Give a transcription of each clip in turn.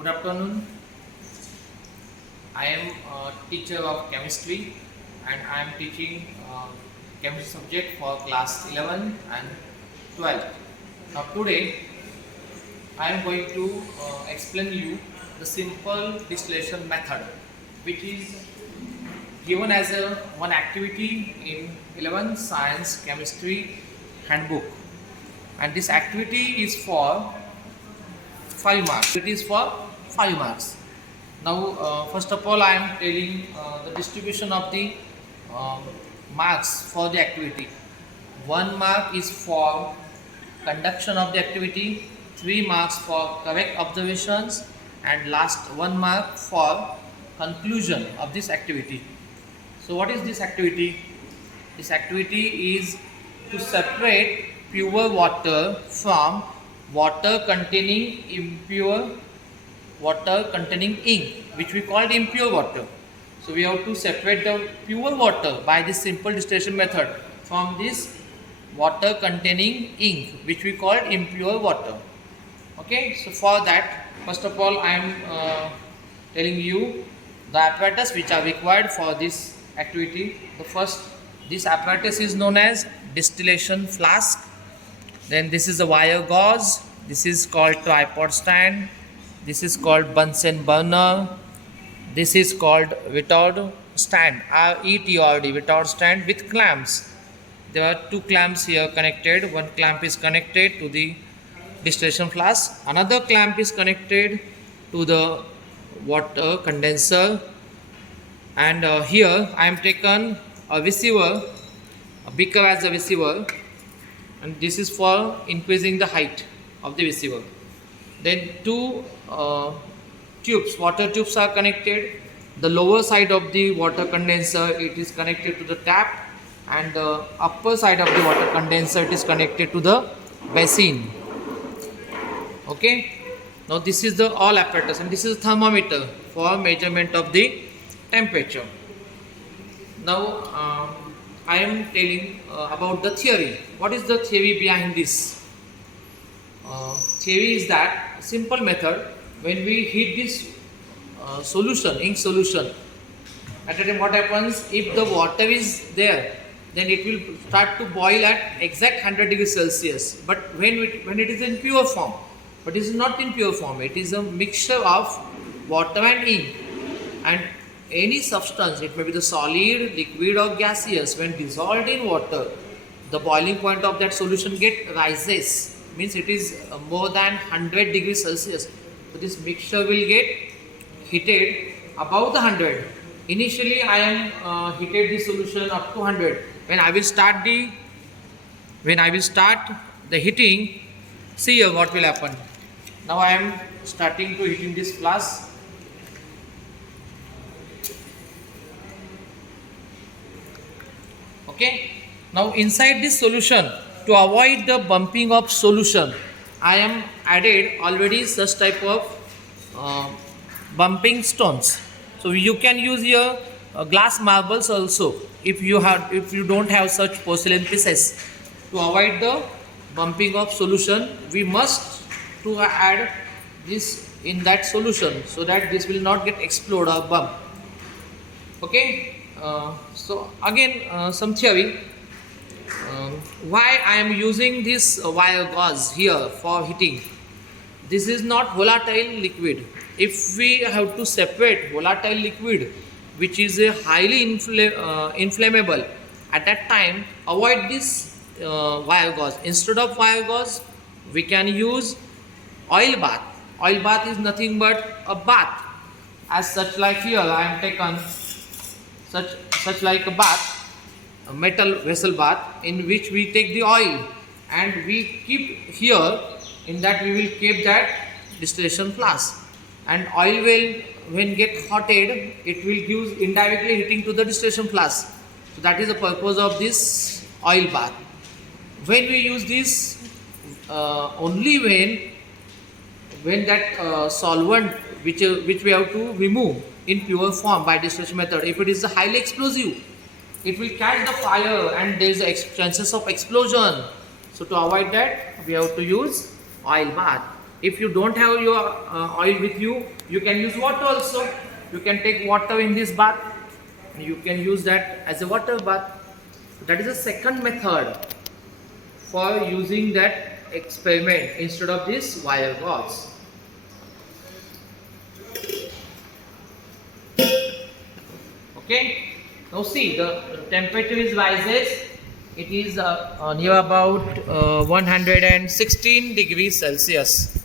Good afternoon. I am a teacher of chemistry and I am teaching chemistry subject for class 11 and 12. Now today I am going to explain you the simple distillation method, which is given as a one activity in 11th science chemistry handbook, and this activity is for 5 marks. It is for 5 marks. Now, first of all, I am telling the distribution of the marks for the activity. 1 mark is for conduction of the activity, 3 marks for correct observations, and last 1 mark for conclusion of this activity. So, what is this activity? This activity is to separate pure water from water containing ink, which we called impure water. So we have to separate the pure water by this simple distillation method from this water containing ink, which we called impure water. Okay, so for that, first of all, I am telling you the apparatus which are required for this activity. The first, this apparatus is known as distillation flask. Then this is a wire gauze. This is called tripod stand. This is called Bunsen burner. This is called retard stand, RETRD, retard stand with clamps. There are 2 clamps here connected. One clamp is connected to the distillation flask. Another clamp is connected to the water condenser. And here I am taken a receiver, a beaker as a receiver, and this is for increasing the height of the receiver. Then 2 tubes, water tubes are connected. The lower side of the water condenser, it is connected to the tap, and the upper side of the water condenser, it is connected to the basin. Okay, now this is the all apparatus, and this is a thermometer for measurement of the temperature. Now I am telling about the theory. What is the theory behind this? Theory is that simple method. When we heat this ink solution, at that time what happens? If the water is there, then it will start to boil at exact 100 degrees Celsius. But when it is in pure form, but it is not in pure form, it is a mixture of water and ink, and any substance, it may be the solid, liquid or gaseous, when dissolved in water, the boiling point of that solution rises, means it is more than 100 degrees Celsius. So this mixture will get heated above the 100. Initially I am heated the solution up to 100. When I will start the heating, see here what will happen. Now I am starting to heating this flask. Okay, now inside this solution, to avoid the bumping of solution, I am added already such type of bumping stones. So you can use your glass marbles also if you don't have such porcelain pieces. To avoid the bumping of solution, we must to add this in that solution so that this will not get explode or bump. Okay. So again, some theory. Why I am using this wire gauze here for heating? This is not volatile liquid. If we have to separate volatile liquid, which is a highly inflammable, at that time avoid this wire gauze. Instead of wire gauze, we can use oil bath. Oil bath is nothing but a bath. As such, like here I am taken such like a bath, a metal vessel bath, in which we take the oil and we keep here. In that we will keep that distillation flask, and oil will, when get hotted, it will give indirectly heating to the distillation flask. So that is the purpose of this oil bath. When we use this, only when that solvent which we have to remove in pure form by distillation method, if it is highly explosive, it will catch the fire and there is chances of explosion. So to avoid that, we have to use oil bath. If you don't have your oil with you, you can use water also. You can take water in this bath and you can use that as a water bath. That is the second method for using that experiment instead of this wire gauze. Okay, now see, the temperature is rises. It is near about 116 degrees Celsius.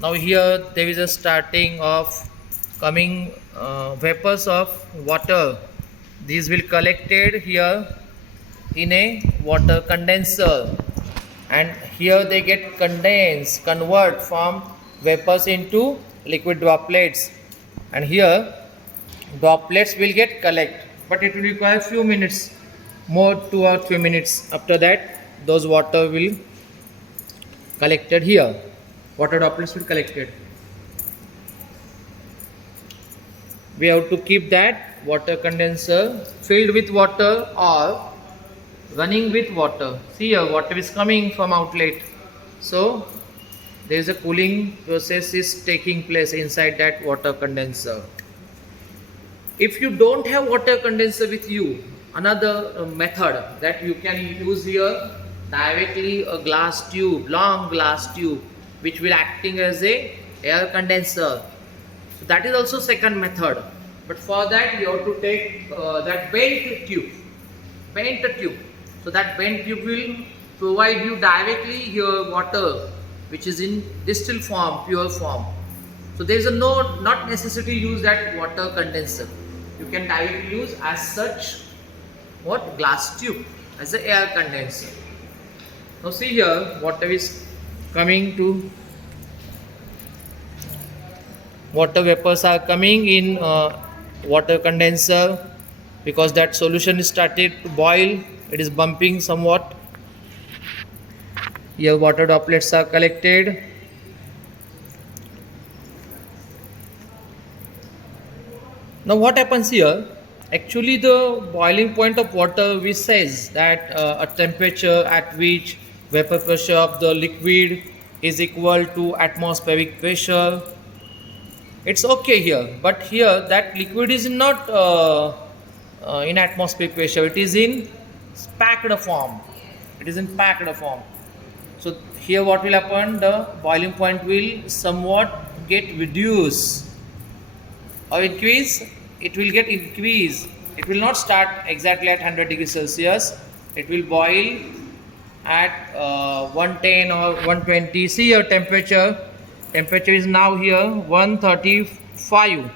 Now here there is a starting of coming vapors of water. These will collected here in a water condenser, and here they get condensed, convert from vapors into liquid droplets, and here droplets will get collect, but it will require few minutes more, 2 or 3 minutes. After that those water will collected here, water droplets will collected. We have to keep that water condenser filled with water or running with water. See here, water is coming from outlet, so there is a cooling process is taking place inside that water condenser. If you don't have water condenser with you, another method that you can use here, directly a glass tube, long glass tube, which will acting as a air condenser. So that is also second method, but for that you have to take that bent tube. So that bent tube will provide you directly your water, which is in distilled form, pure form. So there is a not necessity to use that water condenser. You can directly use as such what glass tube as a air condenser. Now see here, water is coming to, water vapors are coming in water condenser, because that solution is started to boil. It is bumping somewhat. Here water droplets are collected. Now what happens here? Actually the boiling point of water, which says that a temperature at which vapor pressure of the liquid is equal to atmospheric pressure. It's okay here, but here that liquid is not in atmospheric pressure. It is in packed form. So here what will happen? The boiling point will somewhat get reduced or increase. It will get increased. It will not start exactly at 100 degrees Celsius. It will boil at 110 or 120. See your temperature. Temperature is now here 135,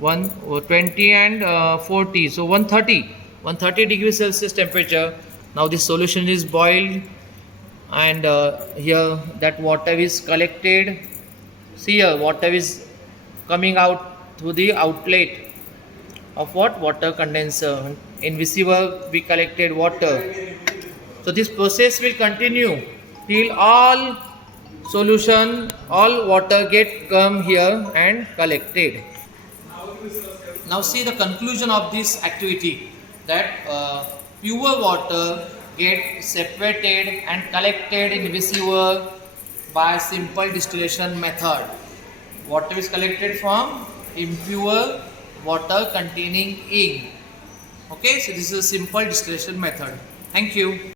120 and 40. So 130 degrees Celsius temperature. Now this solution is boiled, and here that water is collected. See here, water is coming out through the outlet of what? Water condenser. In receiver we collected water. So this process will continue till all solution, all water get come here and collected. Now see the conclusion of this activity, that pure water get separated and collected in receiver by simple distillation method. Water is collected from impure water containing ink. Okay, so this is a simple distillation method. Thank you.